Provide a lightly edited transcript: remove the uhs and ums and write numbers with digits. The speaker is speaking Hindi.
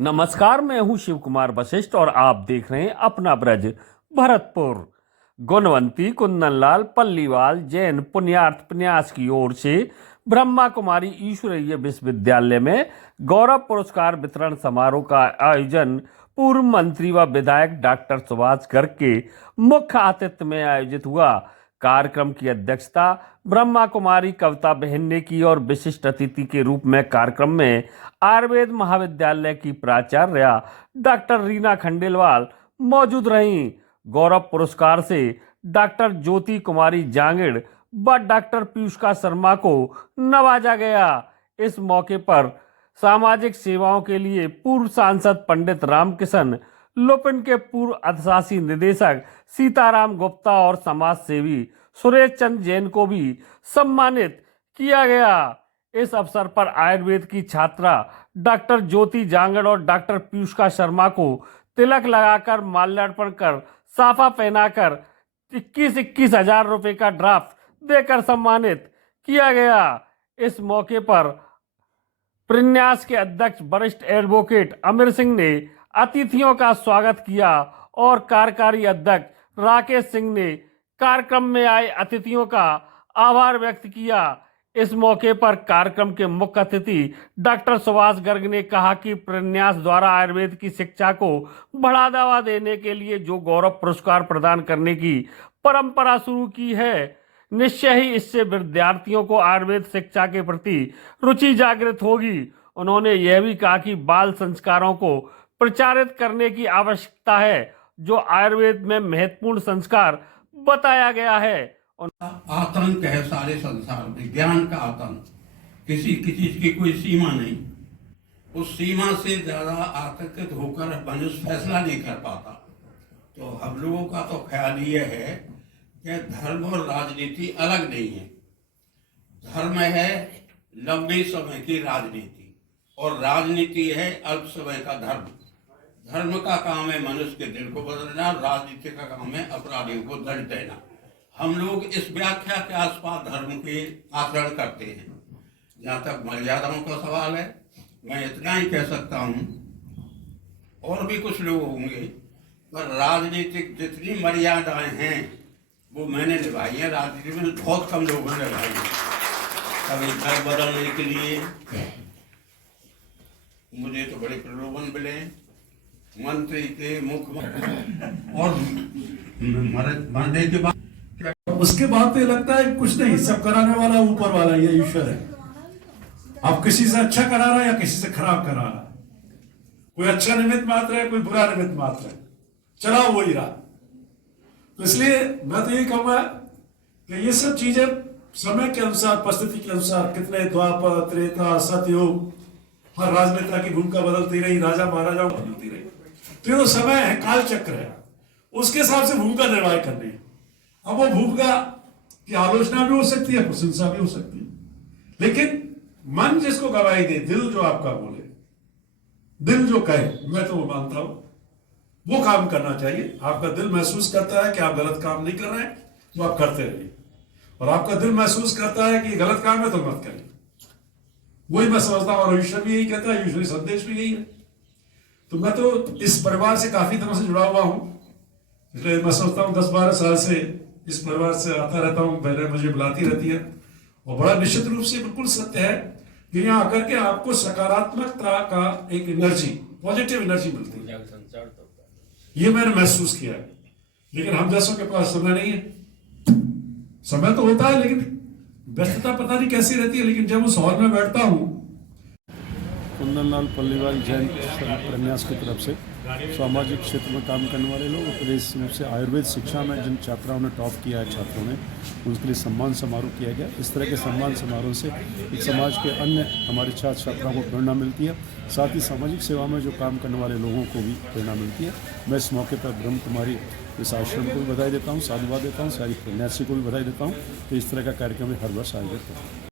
नमस्कार, मैं हूं शिव कुमार वशिष्ठ और आप देख रहे हैं अपना ब्रज भरतपुर। गुणवंती कुंदनलाल पल्लीवाल जैन पुण्यार्थ प्रन्यास की ओर से ब्रह्मा कुमारी ईश्वरीय विश्वविद्यालय में गौरव पुरस्कार वितरण समारोह का आयोजन पूर्व मंत्री व विधायक डॉक्टर सुभाष गर्ग के मुख्य आतिथ्य में आयोजित हुआ। कार्यक्रम की अध्यक्षता ब्रह्मा कुमारी कविता बहन ने की और विशिष्ट अतिथि के रूप में कार्यक्रम में आयुर्वेद महाविद्यालय की प्राचार्य डॉक्टर रीना खंडेलवाल मौजूद रहीं। गौरव पुरस्कार से डॉक्टर ज्योति कुमारी जांगिड़ व डॉक्टर पीयूषका शर्मा को नवाजा गया। इस मौके पर सामाजिक सेवाओं के लिए पूर्व सांसद पंडित रामकिशन, लुपिन के पूर्व अधिशासी निदेशक सीताराम गुप्ता और समाज सेवी सुरेश चंद जैन को भी सम्मानित किया गया। इस अवसर पर आयुर्वेद की छात्रा डॉक्टर ज्योति जांगड़ और डॉक्टर पीयूषका शर्मा को तिलक लगाकर माल्यार्पण कर साफा पहनाकर 21 हजार रुपए का ड्राफ्ट देकर सम्मानित किया गया। इस मौके पर प्रन्यास के अध्यक्ष वरिष्ठ एडवोकेट अमीर सिंह ने अतिथियों का स्वागत किया और कार्यकारी अध्यक्ष राकेश सिंह ने कार्यक्रम में आए अतिथियों का आभार व्यक्त किया। इस मौके पर कार्यक्रम के मुख्य अतिथि डॉक्टर सुभाष गर्ग ने कहा कि प्रन्यास द्वारा आयुर्वेद की शिक्षा को बढ़ावा देने के लिए जो गौरव पुरस्कार प्रदान करने की परंपरा शुरू की है, निश्चय ही इससे विद्यार्थियों को आयुर्वेद शिक्षा के प्रति रुचि जागृत होगी। उन्होंने यह भी कहा कि बाल संस्कारों को प्रचारित करने की आवश्यकता है, जो आयुर्वेद में महत्वपूर्ण संस्कार बताया गया है। आतंक है सारे संसार में, ज्ञान का आतंक, किसी चीज की कोई सीमा नहीं। उस सीमा से ज्यादा आतंकित होकर मनुष्य फैसला नहीं कर पाता। तो हम लोगों का तो ख्याल ये है कि धर्म और राजनीति अलग नहीं है। धर्म है लंबे समय की राजनीति और राजनीति है अल्प समय का धर्म। धर्म का काम है मनुष्य के दिल को बदलना, राजनीति का काम है अपराधियों को दंड देना। हम लोग इस व्याख्या के आसपास धर्म के आचरण करते हैं। जहाँ तक मर्यादाओं का सवाल है, मैं इतना ही कह सकता हूँ, और भी कुछ लोग होंगे, पर राजनीतिक जितनी मर्यादाएं हैं वो मैंने निभाई है। राजनीति में बहुत कम लोगों ने निभाई है। कभी घर बदलने के लिए मुझे तो बड़े प्रलोभन मिले, मंत्री के मुख्यमंत्री, और मरने के बाद उसके बाद तो ये लगता है कुछ नहीं, सब कराने वाला ऊपर वाला ये ईश्वर है। आप किसी से अच्छा करा रहा है या किसी से खराब करा रहा है, कोई अच्छा निमित्त मात्र है, कोई बुरा निमित्त मात्र है, चला वही रहा। तो इसलिए मैं तो यही कहूंगा कि ये सब चीजें समय के अनुसार, परिस्थिति के अनुसार, कितने द्वापर, त्रेता, सतयुग, हर राजनेता की भूमिका बदलती रही, राजा महाराजाओं बदलती रही। तो ये तो समय है, काल चक्र है, उसके हिसाब से भूमिका निर्वाह करनी है। अब वो भूमिका की आलोचना भी हो सकती है, प्रशंसा भी हो सकती है, लेकिन मन जिसको गवाही दे, दिल जो आपका बोले, दिल जो कहे, मैं तो वो मानता हूं वो काम करना चाहिए। आपका दिल महसूस करता है कि आप गलत काम नहीं कर रहे हैं तो आप करते रहिए, और आपका दिल महसूस करता है कि गलत काम है तो मत करिए। वही मैं समझता हूं, और ईश्वर भी यही कहता है, ईश्वरी संदेश भी यही है। तो मैं तो इस परिवार से काफी तरह से जुड़ा हुआ हूं, इसलिए मैं समझता हूं 10-12 साल से इस परिवार से आता रहता हूं, बहनें मुझे बुलाती रहती है, और बड़ा निश्चित रूप से बिल्कुल सत्य है कि यहाँ आकर के आपको सकारात्मकता का एक एनर्जी, पॉजिटिव एनर्जी मिलती है। ये मैंने महसूस किया है। लेकिन हम जैसों के पास समय नहीं है। समय तो होता है, लेकिन व्यस्तता पता नहीं कैसी रहती है। लेकिन जब उस हॉल में बैठता हूँ, कुंदनलाल पल्लीवाल जैन प्रन्यास की तरफ से सामाजिक क्षेत्र में काम करने वाले लोग, विशेष रूप से आयुर्वेद शिक्षा में जिन छात्राओं ने टॉप किया है, छात्रों ने, उनके लिए सम्मान समारोह किया गया। इस तरह के सम्मान समारोह से एक समाज के अन्य हमारे छात्र छात्राओं को प्रेरणा मिलती है, साथ ही सामाजिक सेवा में जो काम करने वाले लोगों को भी प्रेरणा मिलती है। मैं इस मौके पर ब्रह्म कुमारी इस आश्रम को भी बधाई देता हूँ, साधुवाद देता हूँ, सारी प्रन्यासी को भी बधाई देता हूँ कि इस तरह का कार्यक्रम हर वर्ष आयोजित होता है।